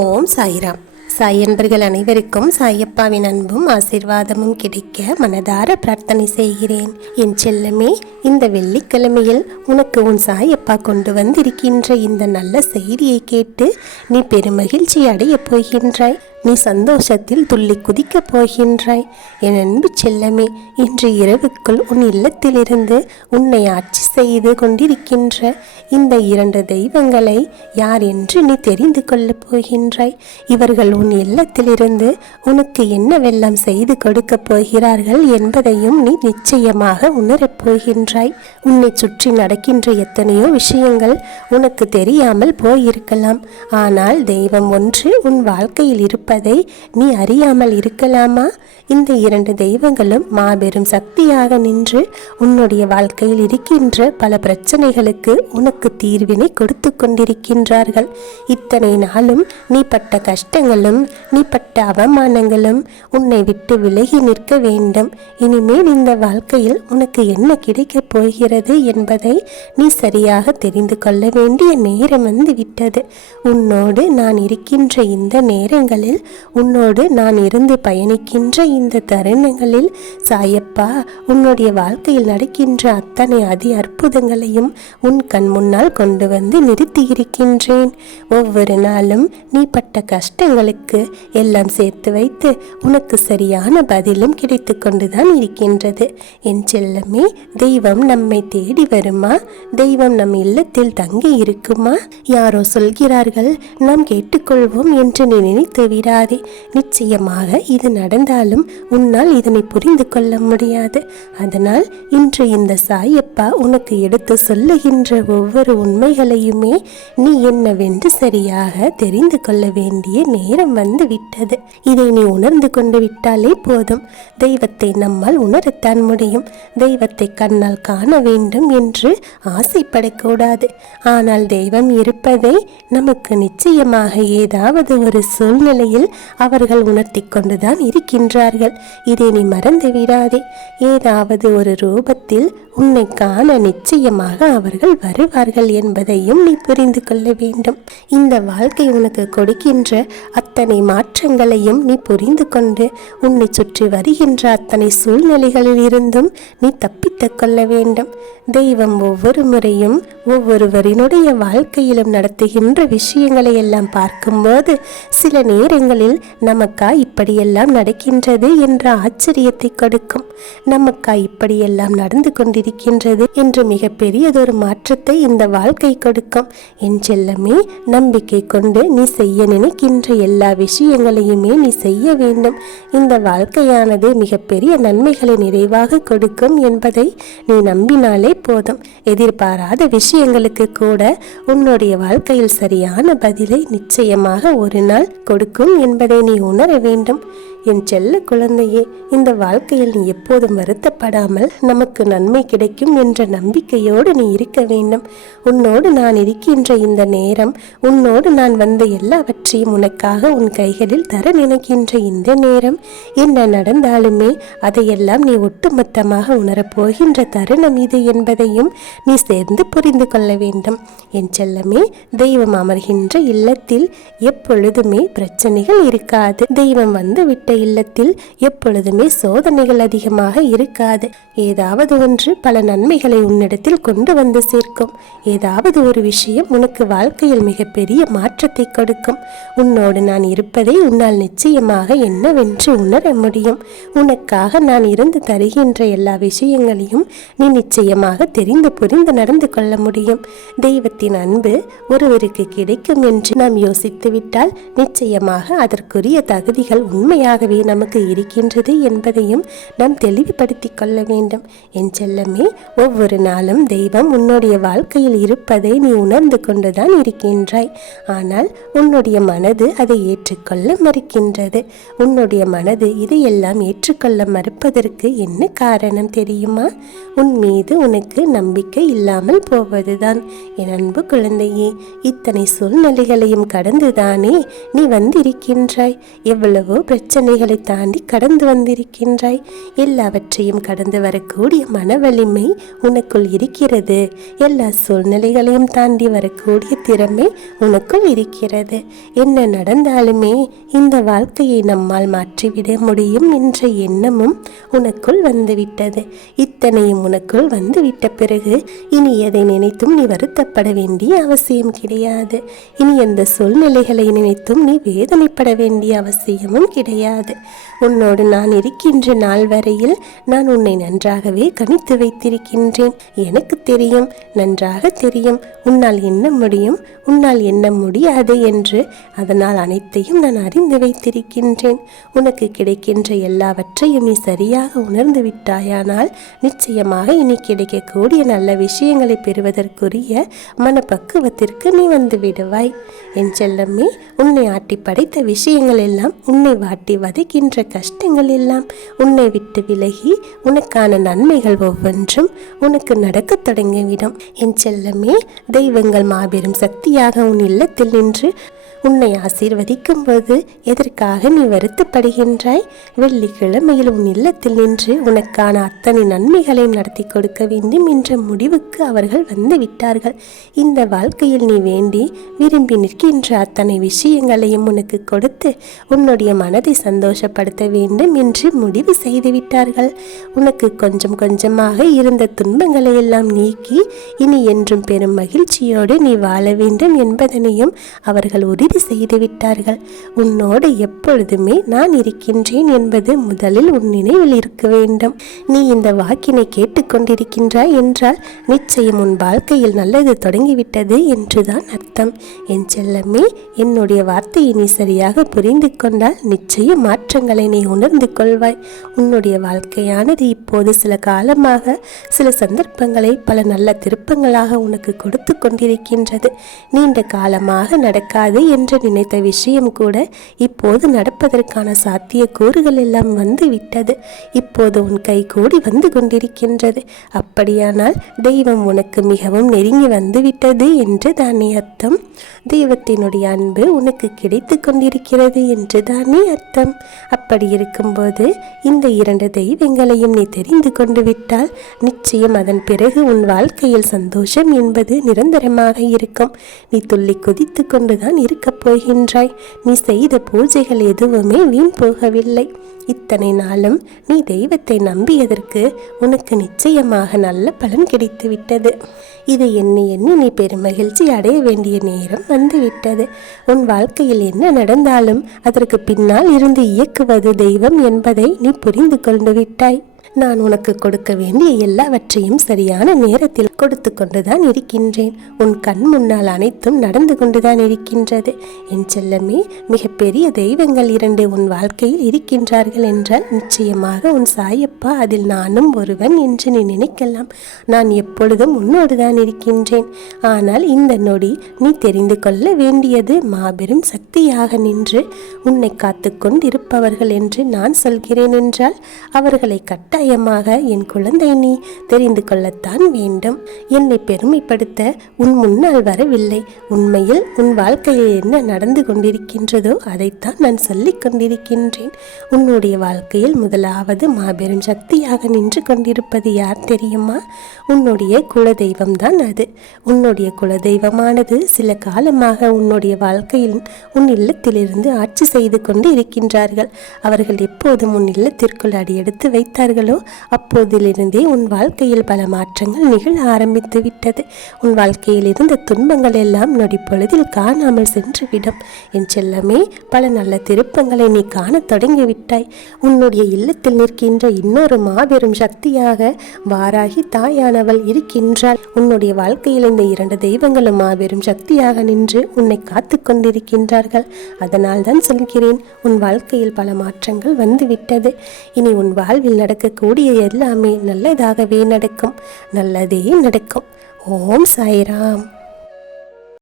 ஓம் சாய்ராம். சாய் என்பர்கள் அனைவருக்கும் சாயப்பாவின் அன்பும் ஆசீர்வாதமும் கிடைக்க மனதார பிரார்த்தனை செய்கிறேன். என் செல்லமே, இந்த வெள்ளிக்கிழமையில் உனக்கு உன் சாயப்பா கொண்டு வந்திருக்கின்ற இந்த நல்ல செய்தியை கேட்டு நீ பெருமகிழ்ச்சி அடையப் போகின்றாய். நீ சந்தோஷத்தில் துள்ளி குதிக்கப் போகின்றாய். என் அன்பு செல்லமே, இன்று இரவுக்குள் உன் இல்லத்திலிருந்து உன்னை ஆட்சி செய்து கொண்டிருக்கின்ற இந்த 2 தெய்வங்களை யார் என்று நீ தெரிந்து கொள்ளப் போகின்றாய். இவர்கள் உன் இல்லத்திலிருந்து உனக்கு என்னவெல்லாம் செய்து கொடுக்கப் போகிறார்கள் என்பதையும் நீ நிச்சயமாக உணரப் போகின்றாய். உன்னை சுற்றி நடக்கின்ற எத்தனையோ விஷயங்கள் உனக்கு தெரியாமல் போயிருக்கலாம். ஆனால் தெய்வம் ஒன்று உன் வாழ்க்கையில் இருப்பதை நீ அறியாமல் இருக்கலாமா? இந்த 2 தெய்வங்களும் மாபெரும் சக்தியாக நின்று உன்னுடைய வாழ்க்கையில் இருக்கின்ற பல பிரச்சனைகளுக்கு உனக்கு தீர்வினை கொடுத்து கொண்டிருக்கின்றார்கள். இத்தனை நாளும் நீ பட்ட கஷ்டங்களும் நீ பட்ட அவமானங்களும் உன்னை விட்டு விலகி நிற்க வேண்டும். இனிமேல் இந்த வாழ்க்கையில் உனக்கு என்ன கிடைக்கப் போகிறது என்பதை நீ சரியாக தெரிந்து கொள்ள வேண்டிய நேரம் வந்து விட்டது. உன்னோடு நான் இருக்கின்ற இந்த நேரங்களில், உன்னோடு நான் இருந்து பயணிக்கின்ற இந்த தருணங்களில் சாயப்பா உன்னுடைய வாழ்க்கையில் நடக்கின்ற அத்தனை அற்புதங்களையும் உன் கண் முன்னால் கொண்டு வந்து நிறுத்தி இருக்கின்றேன். ஒவ்வொரு நாளும் நீ பட்ட கஷ்டங்களுக்கு எல்லாம் சேர்த்து வைத்து உனக்கு சரியான பதிலும் கிடைத்து கொண்டுதான் இருக்கின்றது. என் செல்லமே, தெய்வம் நம்மை தேடி வருமா? தெய்வம் நம் இல்லத்தில் தங்கி இருக்குமா? யாரோ சொல்கிறார்கள், நாம் கேட்டுக்கொள்வோம் என்று நீ நினைத்து விடாதே. நிச்சயமாக இது நடந்தாலும் உன்னால் இதனை புரிந்து கொள்ள முடியாது. அதனால் இன்று இந்த சாயப்பா உனக்கு எடுத்து சொல்லுகின்ற ஒவ்வொரு உண்மைகளையுமே நீ என்னவென்று சரியாக தெரிந்து கொள்ள வேண்டிய நேரம் வந்து விட்டது. இதை நீ உணர்ந்து கொண்டு விட்டாலே போதும். தெய்வத்தை நம்மால் உணரத்தான் முடியும். தெய்வத்தை கண்ணால் காண வேண்டும் என்று ஆசைப்படக்கூடாது. ஆனால் தெய்வம் இருப்பதை நமக்கு நிச்சயமாக ஏதாவது ஒரு சூழ்நிலையில் அவர்கள் உணர்த்தி கொண்டுதான் இருக்கின்றார்கள். இதை நீ மறந்து விடாதே. ஏதாவது ஒரு ரூபத்தில் உன்னை காண நிச்சயமாக அவர்கள் வருவார்கள் என்பதையும் நீ புரிந்து கொள்ள வேண்டும். இந்த வாழ்க்கை உனக்கு கொடுக்கின்ற அத்தனை மாற்றங்களையும் நீ புரிந்து கொண்டு உன்னை சுற்றி வருகின்ற அத்தனை சூழ்நிலைகளில் இருந்தும் நீ தப்பித்துக் கொள்ள வேண்டும். தெய்வம் ஒவ்வொரு முறையும் ஒவ்வொருவரினுடைய வாழ்க்கையிலும் நடத்துகின்ற விஷயங்களை எல்லாம் பார்க்கும்போது சில நேரங்களில் நமக்கா இப்படியெல்லாம் நடக்கின்றது என்ற ஆச்சரியத்தை கொடுக்கும். நமக்கா இப்படியெல்லாம் நடந்து கொண்டிருக்கின்றது என்று மிக பெரியதொரு மாற்றத்தை இந்த வாழ்க்கை கொடுக்கும். என் செல்லமே, நம்பிக்கை கொண்டு நீ செய்ய நினைக்கின்ற எல்லா விஷயங்களையுமே நீ செய்ய வேண்டும். இந்த வாழ்க்கையானது மிக பெரிய நன்மைகளை நிறைவாக கொடுக்கும் என்பதை நீ நம்பினாலே போதும். எதிர்பாராத விஷயங்களுக்கு கூட உன்னுடைய வாழ்க்கையில் சரியான பதிலை நிச்சயமாக ஒரு நாள் கொடுக்கும் என்பதை நீ உணர வேண்டும். என் செல்ல குழந்தையே, இந்த வாழ்க்கையில் நீ எப்போதும் வருத்தப்படாமல் நமக்கு நன்மை கிடைக்கும் என்ற நம்பிக்கையோடு நீ இருக்க வேண்டும். உன்னோடு நான் இருக்கின்ற இந்த நேரம், உன்னோடு நான் வந்த எல்லாவற்றையும் உனக்காக உன் கைகளில் தர நினைக்கின்ற இந்த நேரம், என்ன நடந்தாலுமே அதையெல்லாம் நீ ஒட்டுமொத்தமாக உணரப்போகின்ற தருணம் இது என்பதையும் நீ சேர்ந்து புரிந்து கொள்ள வேண்டும். என் செல்லமே, தெய்வம் அமர்கின்ற இல்லத்தில் எப்பொழுதுமே பிரச்சனைகள் இருக்காது. தெய்வம் வந்து விட்ட இல்லத்தில் எப்பொழுதுமே சோதனைகள் அதிகமாக இருக்காது. ஏதாவது ஒன்று பல நன்மைகளை உன்னிடத்தில் கொண்டு வந்து சேர்க்கும். ஏதாவது ஒரு விஷயம் உனக்கு வாழ்க்கையில் மிகப்பெரிய மாற்றத்தை கொடுக்கும். உன்னோடு நான் இருப்பதை உன்னால் நிச்சயமாக என்னவென்று உணர முடியும். உனக்காக நான் இருந்து தருகின்ற எல்லா விஷயங்களையும் நீ நிச்சயமாக தெரிந்து புரிந்து நடந்து கொள்ள முடியும். தெய்வத்தின் அன்பு ஒருவருக்கு கிடைக்கும் என்று நாம் யோசித்து விட்டால் நிச்சயமாக அதற்குரிய தகுதிகள் உண்மையாகவே நமக்கு இருக்கின்றது என்பதையும் நாம் தெளிவுபடுத்திக் கொள்ள வேண்டும். என் செல்லமே, ஒவ்வொரு நாளும் தெய்வம் உன்னுடைய வாழ்க்கையில் இருப்பதை நீ உணர்ந்து கொண்டுதான் இருக்கின்றாய். ஆனால் உன்னுடைய மனது அதை ஏற்றுக்கொள்ள மறுக்கின்றது. உன்னுடைய மனது இதையெல்லாம் ஏற்றுக்கொள்ள மறுப்பதற்கு என்ன காரணம் தெரியுமா? உன் மீது உனக்கு நம்பிக்கை இல்லாமல் போவதுதான். என் அன்பு குழந்தையே, இத்தனை சூழ்நிலைகளையும் கடந்துதானே நீ வந்திருக்கின்றாய். எவ்வளவோ பிரச்சனை சூழ்நிலைகளை தாண்டி கடந்து வந்திருக்கின்றாய். எல்லாவற்றையும் கடந்து வரக்கூடிய மன வலிமை உனக்குள் இருக்கிறது. எல்லா சூழ்நிலைகளையும் தாண்டி வரக்கூடிய திறமை உனக்குள் இருக்கிறது. என்ன நடந்தாலுமே இந்த வாழ்க்கையை நம்மால் மாற்றிவிட முடியும் என்ற எண்ணமும் உனக்குள் வந்துவிட்டது. இத்தனையும் உனக்குள் வந்துவிட்ட பிறகு இனி எதை நினைத்தும் நீ வருத்தப்பட வேண்டிய அவசியம் கிடையாது. இனி எந்த சூழ்நிலைகளை நினைத்தும் நீ வேதனைப்பட வேண்டிய அவசியமும் கிடையாது. உன்னோடு நான் இருக்கின்ற நாள் வரையில் நான் உன்னை நன்றாகவே கணித்து வைத்திருக்கின்றேன். எனக்கு தெரியும், நன்றாக தெரியும் உன்னால் என்ன முடியும், உன்னால் என்ன முடியாது என்று. அதனால் அனைத்தையும் நான் அறிந்து வைத்திருக்கின்றேன். உனக்கு கிடைக்கின்ற எல்லாவற்றையும் நீ சரியாக உணர்ந்து விட்டாயானால் நிச்சயமாக இனி கிடைக்கக்கூடிய நல்ல விஷயங்களை பெறுவதற்குரிய மனப்பக்குவத்திற்கு நீ வந்து விடுவாய். என் செல்லமே, உன்னை ஆட்டி படைத்த விஷயங்கள் எல்லாம், உன்னை வாட்டி வதைக்கின்ற கஷ்டங்கள் எல்லாம் உன்னை விட்டு விலகி உனக்கான நன்மைகள் ஒவ்வொன்றும் உனக்கு நடக்க தொடங்கிவிடும். என் செல்லமே, தெய்வங்கள் மாபெரும் சக்தியாக உன் இல்லத்தில் நின்று உன்னை ஆசீர்வதிக்கும் போது எதற்காக நீ வருத்தப்படுகின்றாய்? வெள்ளிக்கிழமையில் உன் இல்லத்தில் நின்று உனக்கான அத்தனை நன்மைகளையும் நடத்தி கொடுக்க வேண்டும் என்ற முடிவுக்கு அவர்கள் வந்து விட்டார்கள். இந்த வாழ்க்கையில் நீ வேண்டி விரும்பி நிற்கின்ற அத்தனை விஷயங்களையும் உனக்கு கொடுத்து உன்னுடைய மனதை சந்தோஷப்படுத்த வேண்டும் என்று முடிவு செய்து விட்டார்கள். உனக்கு கொஞ்சம் கொஞ்சமாக இருந்த துன்பங்களை எல்லாம் நீக்கி இனி என்றும் பெரும் மகிழ்ச்சியோடு நீ வாழ வேண்டும் என்பதனையும் அவர்கள் உறுதி செய்து விட்டார்கள். உன்னோடு எப்பொழுதுமே நான் இருக்கின்றேன் என்பது முதலில் உன் நினைவில் இருக்க வேண்டும். நீ இந்த வாக்கினை கேட்டுக்கொண்டிருக்கின்றாய் என்றால் நிச்சயம் உன் வாழ்க்கையில் நல்லது தொடங்கிவிட்டது என்றுதான் அர்த்தம். என் செல்லமே, என்னுடைய வார்த்தையை நீ சரியாக புரிந்து கொண்டால் நிச்சயம் மாற்றங்களை நீ உணர்ந்து கொள்வாய். உன்னுடைய வாழ்க்கையானது இப்போது சில காலமாக சில சந்தர்ப்பங்களை பல நல்ல திருப்பங்களாக உனக்கு கொடுத்து கொண்டிருக்கின்றது. நீண்ட காலமாக நடக்காது என்று நினைத்த விஷயம் கூட இப்போது நடப்பதற்கான சாத்திய கூறுகள் எல்லாம் வந்து விட்டது. இப்போது உன் கை கூடி வந்து கொண்டிருக்கின்றது. அப்படியானால் தெய்வம் உனக்கு மிகவும் நெருங்கி வந்து விட்டது என்று தானே அர்த்தம். தெய்வத்தினுடைய அன்பு உனக்கு கிடைத்து கொண்டிருக்கிறது என்று தானே அர்த்தம். அப்படி இருக்கும்போது இந்த இரண்டு தெய்வங்களையும் நீ தெரிந்து கொண்டு விட்டால் நிச்சயம் அதன் பிறகு உன் வாழ்க்கையில் சந்தோஷம் என்பது நிரந்தரமாக இருக்கும். நீ துள்ளி குதித்து கொண்டுதான் இருக்கப் போகின்றாய். நீ செய்த பூஜைகள் எதுவுமே வீண் போகவில்லை. இத்தனை நாளும் நீ தெய்வத்தை நம்பியதற்கு உனக்கு நிச்சயமாக நல்ல பலன் கிடைத்து விட்டது. இதை எண்ணி எண்ணி நீ பெருமகிழ்ச்சி அடைய வேண்டிய நேரம் வந்துவிட்டது. உன் வாழ்க்கையில் என்ன நடந்தாலும் அதற்கு பின்னால் இருந்து இயக்குவது தெய்வம் என்பதை நீ புரிந்து கொண்டு விட்டாய். நான் உனக்கு கொடுக்க வேண்டிய எல்லாவற்றையும் சரியான நேரத்தில் கொடுத்து கொண்டுதான் இருக்கின்றேன். உன் கண் முன்னால் அனைத்தும் நடந்து கொண்டுதான் இருக்கின்றது. என் செல்லமே, மிகப்பெரிய தெய்வங்கள் இரண்டு உன் வாழ்க்கையில் இருக்கின்றார்கள் என்றால் நிச்சயமாக உன் சாயப்பா அதில் நானும் ஒருவன் என்று நீ நினைக்கலாம். நான் எப்பொழுதும் உன்னோடு தான் இருக்கின்றேன். ஆனால் இந்த நொடி நீ தெரிந்து கொள்ள வேண்டியது மாபெரும் சக்தியாக நின்று உன்னை காத்து கொண்டிருப்பவர்கள் என்று நான் சொல்கிறேன் என்றால் அவர்களை கட்டாயமாக என் குழந்தை நீ தெரிந்து கொள்ளத்தான் வேண்டும். என்னை பெருமைப்படுத்த உன் முன்னால் வரவில்லை. உண்மையில் உன் வாழ்க்கையில் என்ன நடந்து கொண்டிருக்கின்றதோ அதைத்தான் நான் சொல்லிக் கொண்டிருக்கின்றேன். உன்னுடைய வாழ்க்கையில் முதலாவது மாபெரும் சக்தியாக நின்று கொண்டிருப்பது யார் தெரியுமா? உன்னுடைய குலதெய்வம் தான் அது. உன்னுடைய குலதெய்வமானது சில காலமாக உன்னுடைய வாழ்க்கையில் உன் இல்லத்திலிருந்து ஆட்சி செய்து கொண்டு இருக்கின்றார்கள். அவர்கள் எப்போதும் உன் இல்லத்திற்குள் அடியெடுத்து வைத்தார்களோ அப்போதிலிருந்தே உன் வாழ்க்கையில் பல மாற்றங்கள் நிகழ ஆரம்பித்து விட்டது. உன் வாழ்க்கையில் இருந்த துன்பங்கள் எல்லாம் நொடி பொழுதில் காணாமல் சென்றுவிடும். என் செல்லமே, பல நல்ல திருப்பங்களை நீ காண தொடங்கிவிட்டாய். உன்னுடைய இல்லத்தில் நிற்கின்ற இன்னொரு மாபெரும் சக்தியாக வாராகி தாயானவள் இருக்கின்றாள். உன்னுடைய வாழ்க்கையில் இந்த இரண்டு தெய்வங்களும் மாபெரும் சக்தியாக நின்று உன்னை காத்து கொண்டிருக்கின்றார்கள். அதனால் தான் சொல்கிறேன், உன் வாழ்க்கையில் பல மாற்றங்கள் வந்துவிட்டது. இனி உன் வாழ்வில் நடக்கக்கூடிய எல்லாமே நல்லதாகவே நடக்கும். நல்லதே நடக்கும். ஓம் சாய்ராம்.